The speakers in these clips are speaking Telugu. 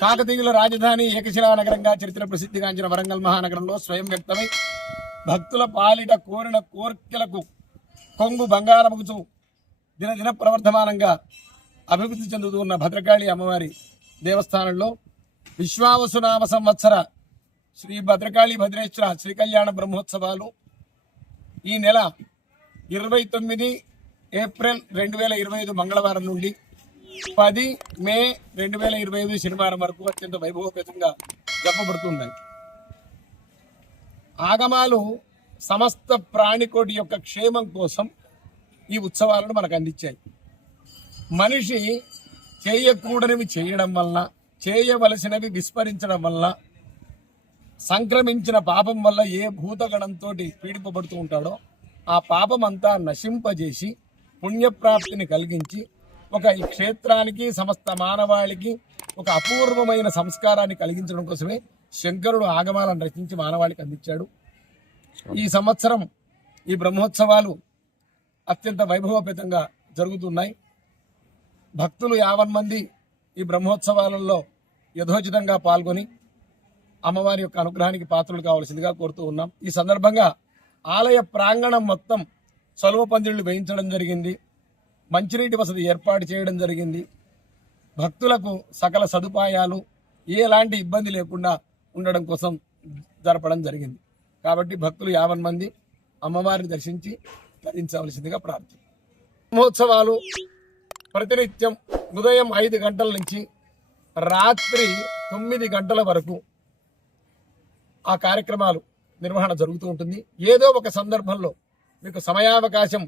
కాకతీయుల రాజధాని ఏకశిలా నగరంగా చరిత్ర ప్రసిద్ధిగాంచిన వరంగల్ మహానగరంలో స్వయం వ్యక్తమై భక్తుల పాలిట కోరిన కోర్కెలకు కొంగు బంగారముగుచు దినదిన ప్రవర్ధమానంగా అభివృద్ధి చెందుతున్న భద్రకాళి అమ్మవారి దేవస్థానంలో విశ్వావసునామ సంవత్సర శ్రీ భద్రకాళి భద్రేశ్వర శ్రీ కళ్యాణ బ్రహ్మోత్సవాలు ఈ నెల 29 ఏప్రిల్ 2025 మంగళవారం నుండి 10 మే 2025 శనివారం వరకు అత్యంత వైభవపేతంగా జరపబడుతున్నాయి. ఆగమాలు సమస్త ప్రాణికోటి యొక్క క్షేమం కోసం ఈ ఉత్సవాలను మనకు అందించాయి. మనిషి చేయకూడనివి చేయడం వల్ల, చేయవలసినవి విస్మరించడం వల్ల, సంక్రమించిన పాపం వల్ల ఏ భూతగణంతో పీడింపబడుతూ ఉంటాడో ఆ పాపం అంతా నశింపజేసి పుణ్యప్రాప్తిని కలిగించి ఈ క్షేత్రానికి సమస్త మానవాళికి ఒక అపూర్వమైన సంస్కారాన్ని కలిగించడం కోసమే శంకరుడు ఆగమాలను రచించి మానవాళికి అందించాడు. ఈ సంవత్సరం ఈ బ్రహ్మోత్సవాలు అత్యంత వైభవపేతంగా జరుగుతున్నాయి. భక్తులు 50 మంది ఈ బ్రహ్మోత్సవాలలో యథోచితంగా పాల్గొని అమ్మవారి యొక్క అనుగ్రహానికి పాత్రలు కావాల్సిందిగా కోరుతూ ఉన్నాం. ఈ సందర్భంగా ఆలయ ప్రాంగణం మొత్తం సలువ పందిళ్లు వేయించడం జరిగింది. మంచినీటి వసతి ఏర్పాటు చేయడం జరిగింది. భక్తులకు సకల సదుపాయాలు ఎలాంటి ఇబ్బంది లేకుండా ఉండడం కోసం జరపడం జరిగింది. కాబట్టి భక్తులు 50 మంది అమ్మవారిని దర్శించి ధరించవలసిందిగా ప్రార్థన. బ్రహ్మోత్సవాలు ప్రతినిత్యం ఉదయం 5 గంటల నుంచి రాత్రి 9 గంటల వరకు ఆ కార్యక్రమాలు నిర్వహణ జరుగుతూ ఉంటుంది. ఏదో ఒక సందర్భంలో మీకు సమయావకాశం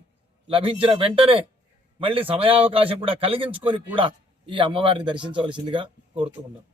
లభించిన వెంటనే మళ్ళీ సమయావకాశం కూడా కలిగించుకొని కూడా ఈ అమ్మవారిని దర్శించవలసిందిగా కోరుతూ ఉన్నాం.